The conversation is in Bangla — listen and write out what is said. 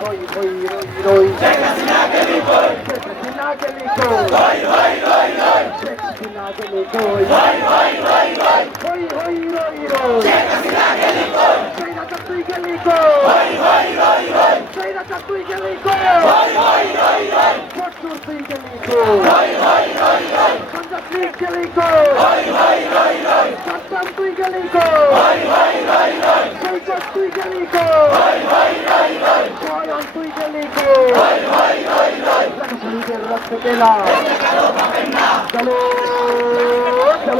হই হই রই রই শেখ হাসিনা গেলি কই শেখ হাসিনা গেলি কই হই হই রই রই শেখ হাসিনা গেলি কই হই হই রই রই হই হই রই রই শেখ হাসিনা গেলি কই সেইরাটা তুই গেলি কই হই হই রই রই সেইরাটা তুই গেলি কই হই হই রই রই ফটুর তুই গেলি কই হই হই রই রই সঞ্জয় তুই গেলি কই হই হই রই রই সন্তান তুই গেলি কই হই হই রই রই সৈকত তুই গেলি কই হই হই রই রই স্বয়ং তুই গেলি কই হই হই রই রই শহীদের রক্ত পেলাম চলো চলো